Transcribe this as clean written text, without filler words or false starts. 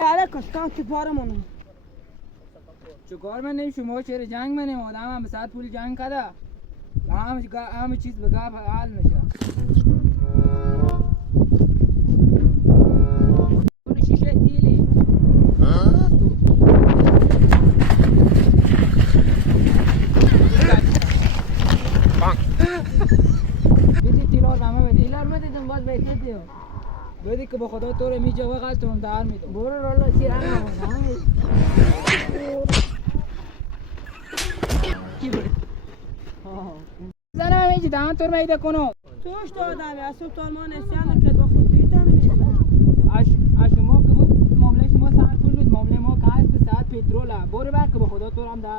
آره کستان تو پارمونه چکار منیم شما چرا جنگ منیم آدم هم به ساعت پول جنگ کده همه چیز به گاه حال میشه اون شیشه دیلی بدی تیلار همه بدی دیلار میدیدم باز بیتید دیو بدی که به خدا تو رو میجه وقت تو در میدم برو رولا چی رنگ همونه زنم همیچی دهان تو رو میده کنم توش تو آدمی اصلا تو ما نسیان که با خود دیتا میدید از شما که بود معامله شما ساعت پول بود معامله ما که هست ساعت پتروله برو بر که به خدا تو رو هم در